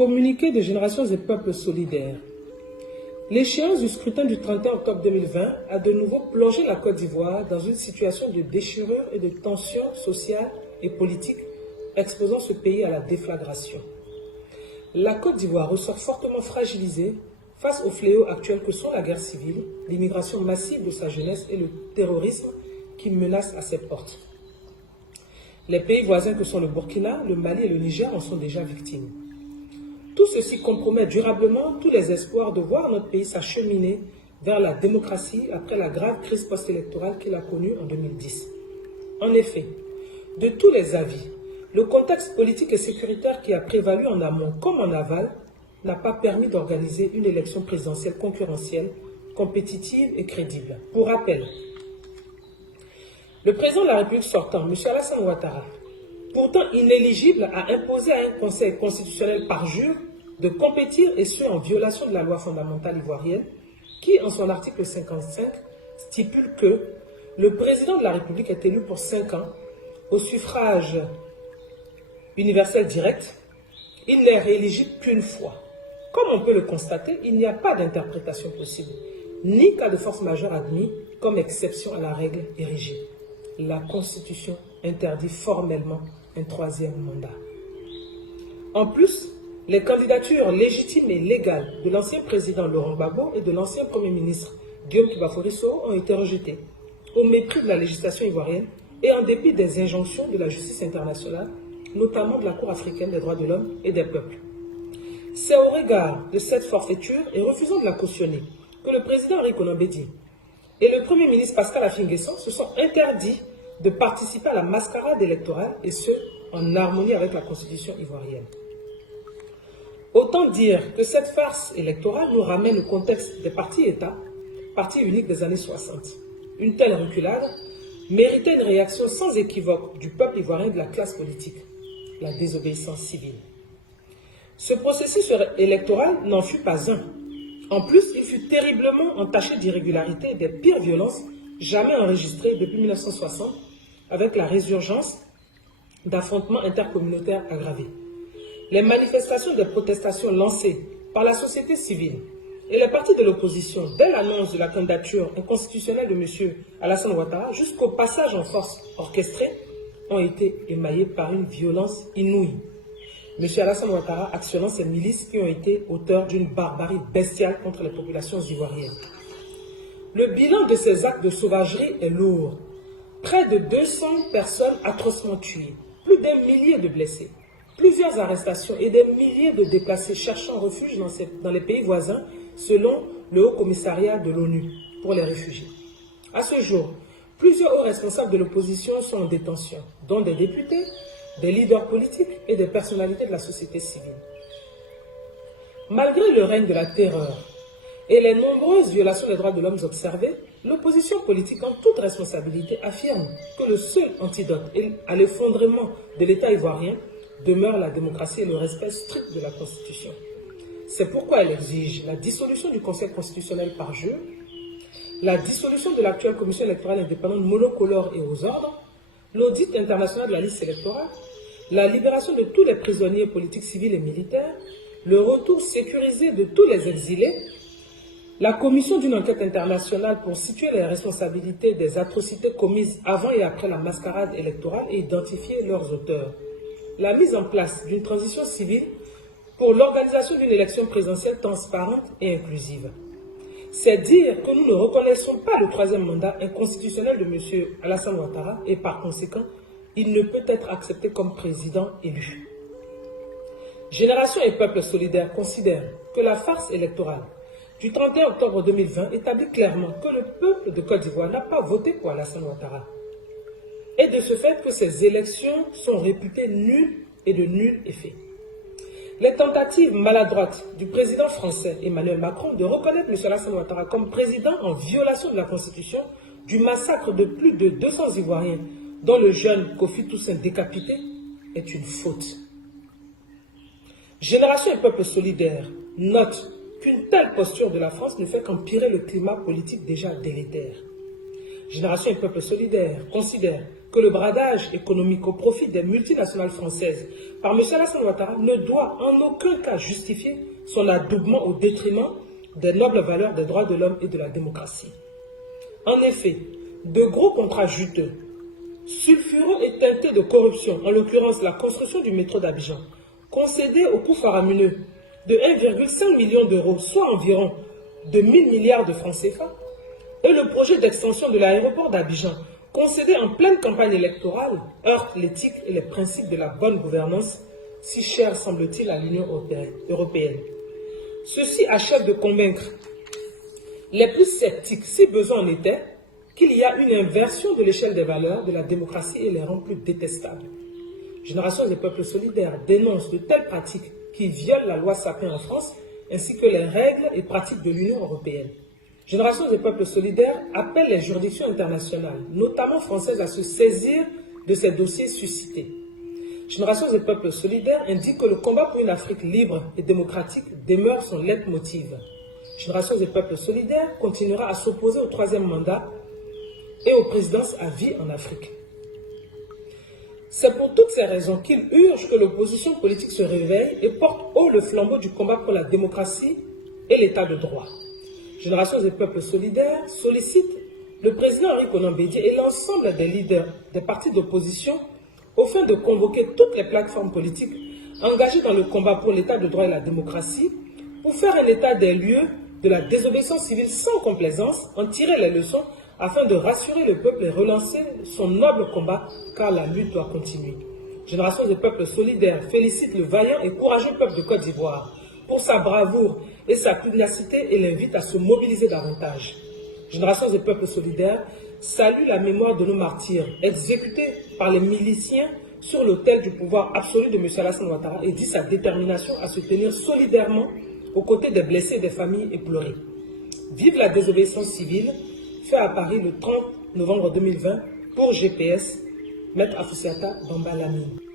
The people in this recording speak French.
Communiqué des générations et peuples solidaires. L'échéance du scrutin du 31 octobre 2020 a de nouveau plongé la Côte d'Ivoire dans une situation de déchirure et de tension sociale et politique, exposant ce pays à la déflagration. La Côte d'Ivoire ressort fortement fragilisée face aux fléaux actuels que sont la guerre civile, l'immigration massive de sa jeunesse et le terrorisme qui menace à ses portes. Les pays voisins que sont le Burkina, le Mali et le Niger en sont déjà victimes. Tout ceci compromet durablement tous les espoirs de voir notre pays s'acheminer vers la démocratie après la grave crise post-électorale qu'il a connue en 2010. En effet, de tous les avis, le contexte politique et sécuritaire qui a prévalu en amont comme en aval n'a pas permis d'organiser une élection présidentielle concurrentielle, compétitive et crédible. Pour rappel, le président de la République sortant, M. Alassane Ouattara, pourtant inéligible, a imposé à un conseil constitutionnel parjure de compétir et ce en violation de la loi fondamentale ivoirienne qui, en son article 55, stipule que le président de la République est élu pour 5 ans au suffrage universel direct. Il n'est rééligible qu'une fois. Comme on peut le constater, il n'y a pas d'interprétation possible, ni cas de force majeure admis comme exception à la règle érigée. La Constitution interdit formellement un 3e mandat. En plus, les candidatures légitimes et légales de l'ancien président Laurent Gbagbo et de l'ancien premier ministre Guillaume Touba-Forisso ont été rejetées, au mépris de la législation ivoirienne et en dépit des injonctions de la justice internationale, notamment de la Cour africaine des droits de l'homme et des peuples. C'est au regard de cette forfaiture et refusant de la cautionner que le président Henri Konan Bédié et le premier ministre Pascal Affi-N'Guessan se sont interdits de participer à la mascarade électorale et ce, en harmonie avec la constitution ivoirienne. Autant dire que cette farce électorale nous ramène au contexte des partis-États, partis uniques des années 60. Une telle reculade méritait une réaction sans équivoque du peuple ivoirien et de la classe politique, la désobéissance civile. Ce processus électoral n'en fut pas un. En plus, il fut terriblement entaché d'irrégularités et des pires violences jamais enregistrées depuis 1960, avec la résurgence d'affrontements intercommunautaires aggravés. Les manifestations de protestation lancées par la société civile et les partis de l'opposition dès l'annonce de la candidature inconstitutionnelle de M. Alassane Ouattara jusqu'au passage en force orchestré ont été émaillés par une violence inouïe. M. Alassane Ouattara actionnant ces milices qui ont été auteurs d'une barbarie bestiale contre les populations ivoiriennes. Le bilan de ces actes de sauvagerie est lourd. Près de 200 personnes atrocement tuées, plus d'1 millier de blessés, plusieurs arrestations et des milliers de déplacés cherchant refuge dans les pays voisins selon le Haut Commissariat de l'ONU pour les réfugiés. À ce jour, plusieurs hauts responsables de l'opposition sont en détention, dont des députés, des leaders politiques et des personnalités de la société civile. Malgré le règne de la terreur et les nombreuses violations des droits de l'homme observées, l'opposition politique en toute responsabilité affirme que le seul antidote à l'effondrement de l'État ivoirien demeure la démocratie et le respect strict de la Constitution. C'est pourquoi elle exige la dissolution du Conseil constitutionnel par jeu, la dissolution de l'actuelle Commission électorale indépendante monocolore et aux ordres, l'audit international de la liste électorale, la libération de tous les prisonniers politiques civils et militaires, le retour sécurisé de tous les exilés, la commission d'une enquête internationale pour situer les responsabilités des atrocités commises avant et après la mascarade électorale et identifier leurs auteurs, la mise en place d'une transition civile pour l'organisation d'une élection présidentielle transparente et inclusive. C'est dire que nous ne reconnaissons pas le 3e mandat inconstitutionnel de M. Alassane Ouattara et par conséquent, il ne peut être accepté comme président élu. Génération et Peuple solidaire considèrent que la farce électorale du 31 octobre 2020 établit clairement que le peuple de Côte d'Ivoire n'a pas voté pour Alassane Ouattara. Et de ce fait que ces élections sont réputées nulles et de nul effet. Les tentatives maladroites du président français Emmanuel Macron de reconnaître M. Alassane Ouattara comme président en violation de la Constitution du massacre de plus de 200 Ivoiriens, dont le jeune Kofi Toussaint décapité, est une faute. Génération et Peuple solidaire note qu'une telle posture de la France ne fait qu'empirer le climat politique déjà délétère. Génération et Peuple solidaire considère que le bradage économique au profit des multinationales françaises par M. Alassane Ouattara ne doit en aucun cas justifier son adoubement au détriment des nobles valeurs des droits de l'homme et de la démocratie. En effet, de gros contrats juteux, sulfureux et teintés de corruption, en l'occurrence la construction du métro d'Abidjan, concédé au coût faramineux de 1,5 million d'euros, soit environ de 1000 milliards de francs CFA, et le projet d'extension de l'aéroport d'Abidjan, concédé en pleine campagne électorale, heurte l'éthique et les principes de la bonne gouvernance, si chers semble-t-il à l'Union européenne. Ceci achève de convaincre les plus sceptiques, si besoin en était, qu'il y a une inversion de l'échelle des valeurs de la démocratie et les rend plus détestables. Génération des peuples solidaires dénonce de telles pratiques qui violent la loi Sapin en France, ainsi que les règles et pratiques de l'Union européenne. Génération des peuples solidaires appelle les juridictions internationales, notamment françaises, à se saisir de ces dossiers suscités. Génération des peuples solidaires indique que le combat pour une Afrique libre et démocratique demeure son leitmotiv. Génération des peuples solidaires continuera à s'opposer au troisième mandat et aux présidences à vie en Afrique. C'est pour toutes ces raisons qu'il urge que l'opposition politique se réveille et porte haut le flambeau du combat pour la démocratie et l'état de droit. Génération des peuples solidaires sollicite le président Henri Konan Bédié et l'ensemble des leaders des partis d'opposition au fin de convoquer toutes les plateformes politiques engagées dans le combat pour l'état de droit et la démocratie pour faire un état des lieux de la désobéissance civile sans complaisance, en tirer les leçons afin de rassurer le peuple et relancer son noble combat, car la lutte doit continuer. Génération des peuples solidaires félicite le vaillant et courageux peuple de Côte d'Ivoire pour sa bravoure et sa pugnacité et l'invite à se mobiliser davantage. Génération des peuples solidaires salue la mémoire de nos martyrs exécutés par les miliciens sur l'autel du pouvoir absolu de M. Alassane Ouattara et dit sa détermination à se tenir solidairement aux côtés des blessés et des familles éplorées. Vive la désobéissance civile, fait à Paris le 30 novembre 2020 pour GPS, Maître Afoussiata Bamba Lamine.